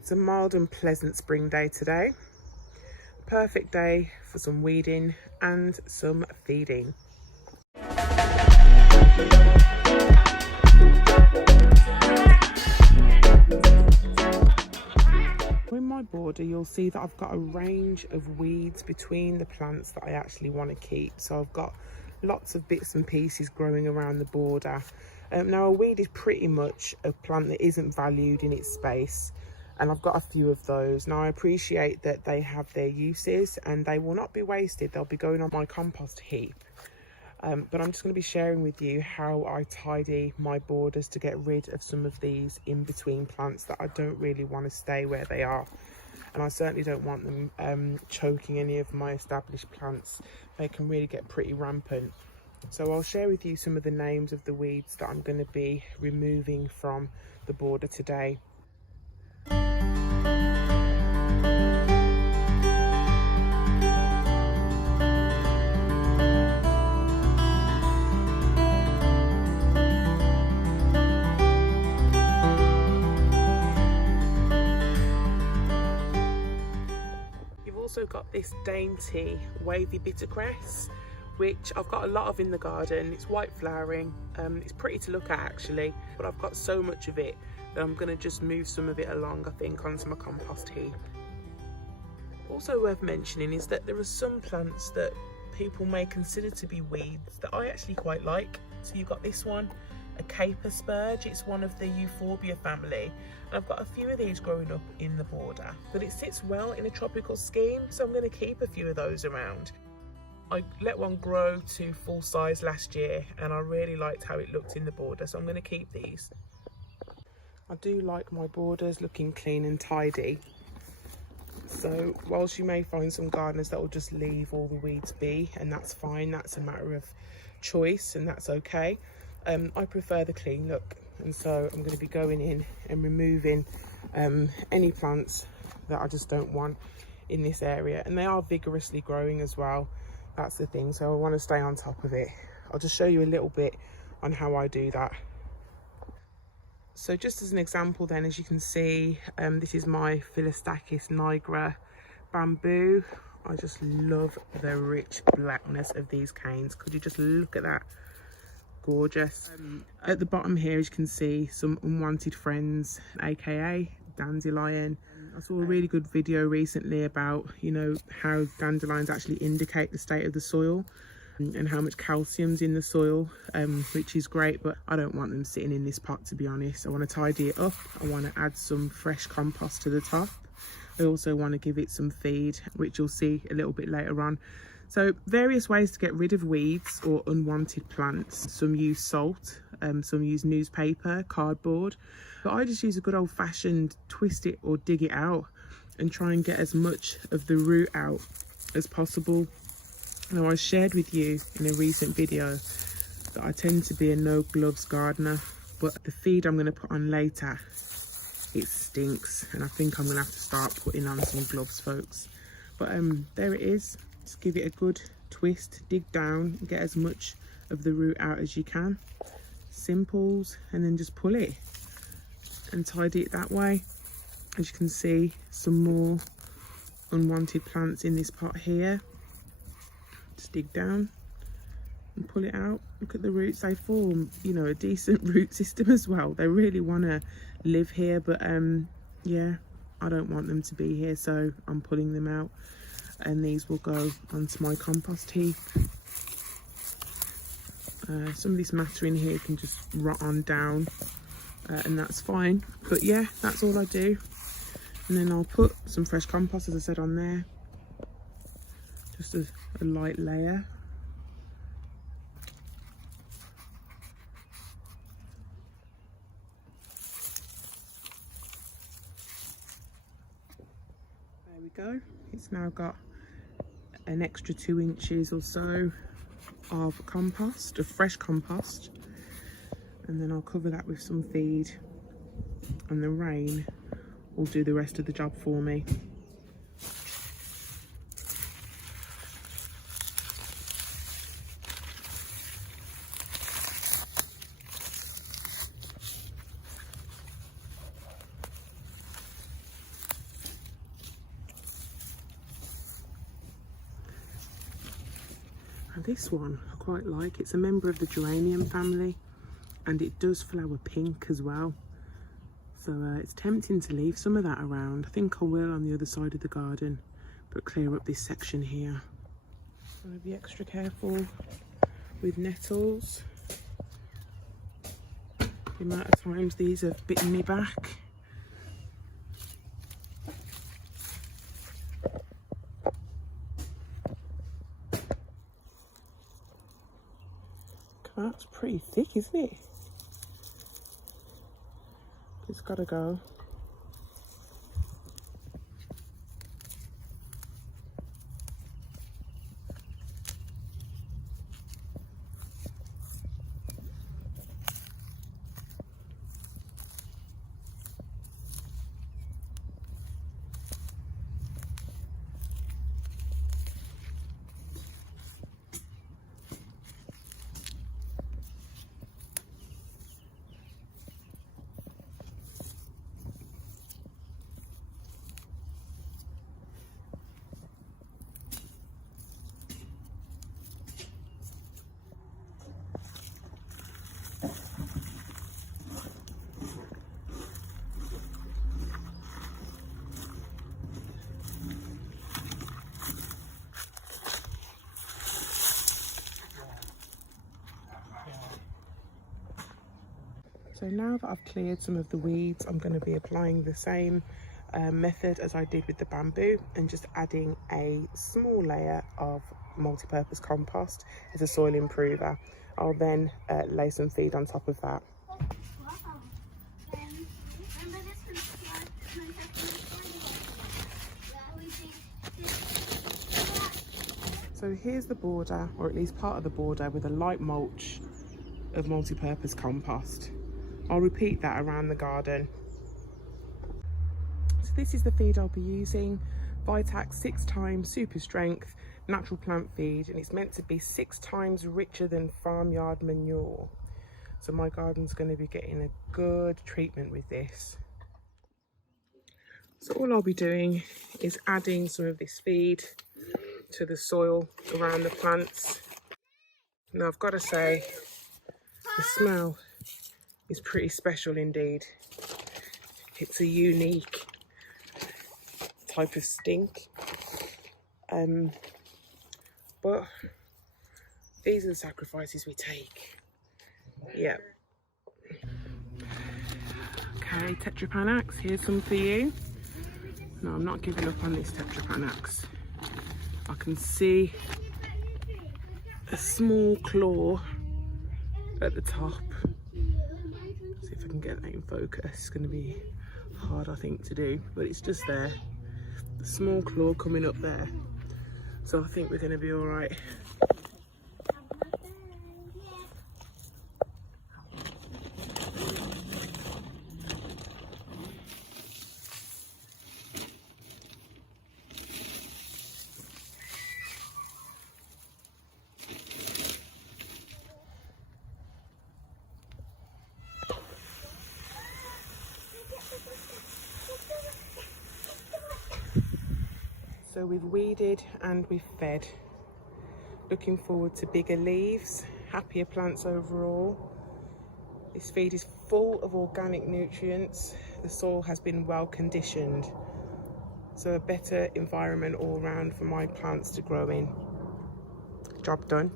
It's a mild and pleasant spring day today. Perfect day for some weeding and some feeding. In my border, you'll see that I've got a range of weeds between the plants that I actually want to keep. So I've got lots of bits and pieces growing around the border. Now a weed is pretty much a plant that isn't valued in its space, and I've got a few of those. Now I appreciate that they have their uses and they will not be wasted. They'll be going on my compost heap. But I'm just going to be sharing with you how I tidy my borders to get rid of some of these in between plants that I don't really want to stay where they are. And I certainly don't want them choking any of my established plants. They can really get pretty rampant. So I'll share with you some of the names of the weeds that I'm going to be removing from the border today. You've also got this dainty wavy bittercress, which I've got a lot of in the garden. It's white flowering, it's pretty to look at actually, but I've got so much of it that I'm going to just move some of it along, I think, onto my compost heap. Also worth mentioning is that there are some plants that people may consider to be weeds that I actually quite like. So you've got this one, a caper spurge. It's one of the euphorbia family, and I've got a few of these growing up in the border, but it sits well in a tropical scheme, so I'm going to keep a few of those around. I let one grow to full size last year and I really liked how it looked in the border, so I'm going to keep these. I do like my borders looking clean and tidy, so whilst you may find some gardeners that will just leave all the weeds be, and that's fine, that's a matter of choice and that's okay, I prefer the clean look, and so I'm going to be going in and removing any plants that I just don't want in this area. And they are vigorously growing as well, that's the thing, so I want to stay on top of it. I'll just show you a little bit on how I do that. So just as an example then, as you can see, this is my Philostachys nigra bamboo. I just love the rich blackness of these canes. Could you just look at that? Gorgeous. At the bottom here, as you can see, some unwanted friends, aka dandelion. I saw a really good video recently about, you know, how dandelions actually indicate the state of the soil and how much calcium's in the soil, which is great, but I don't want them sitting in this pot, to be honest. I want to tidy it up. I want to add some fresh compost to the top. I also want to give it some feed, which you'll see a little bit later on. So various ways to get rid of weeds or unwanted plants. Some use salt, some use newspaper, cardboard, but I just use a good old-fashioned twist it or dig it out and try and get as much of the root out as possible. Now, I shared with you in a recent video that I tend to be a no gloves gardener, but the feed I'm going to put on later, it stinks, and I think I'm going to have to start putting on some gloves, folks. But there it is. Just give it a good twist, dig down, get as much of the root out as you can. Simples, and then just pull it and tidy it that way. As you can see, some more unwanted plants in this pot here. Just dig down and pull it out. Look at the roots. They form, you know, a decent root system as well. They really want to live here, but yeah, I don't want them to be here, so I'm pulling them out, and these will go onto my compost heap. Some of this matter in here can just rot on down, and that's fine, but yeah, that's all I do. And then I'll put some fresh compost, as I said, on there, just a light layer. There we go. It's now got an extra 2 inches or so of compost, of fresh compost, and then I'll cover that with some feed, and the rain will do the rest of the job for me. Now this one I quite like. It's a member of the geranium family and it does flower pink as well. So it's tempting to leave some of that around. I think I will on the other side of the garden, but clear up this section here. I'm going to be extra careful with nettles. The amount of times these have bitten me back. That's pretty thick, isn't it? It's gotta go. So now that I've cleared some of the weeds, I'm going to be applying the same method as I did with the bamboo and just adding a small layer of multi-purpose compost as a soil improver. I'll then lay some feed on top of that. So here's the border, or at least part of the border, with a light mulch of multi-purpose compost. I'll repeat that around the garden. So this is the feed I'll be using. Vitax 6 times super strength natural plant feed, and it's meant to be 6 times richer than farmyard manure. So my garden's going to be getting a good treatment with this. So all I'll be doing is adding some of this feed to the soil around the plants. Now I've got to say, the smell is pretty special indeed. It's a unique type of stink. But these are the sacrifices we take. Yeah. Okay, Tetra Panax, here's some for you. No, I'm not giving up on this Tetra Panax. I can see a small claw at the top. See if I can get that in focus. It's going to be hard, I think, to do, but it's just there. The small claw coming up there. So I think we're going to be all right. So we've weeded and we've fed. Looking forward to bigger leaves, happier plants overall. This feed is full of organic nutrients. The soil has been well conditioned. So a better environment all round for my plants to grow in. Job done.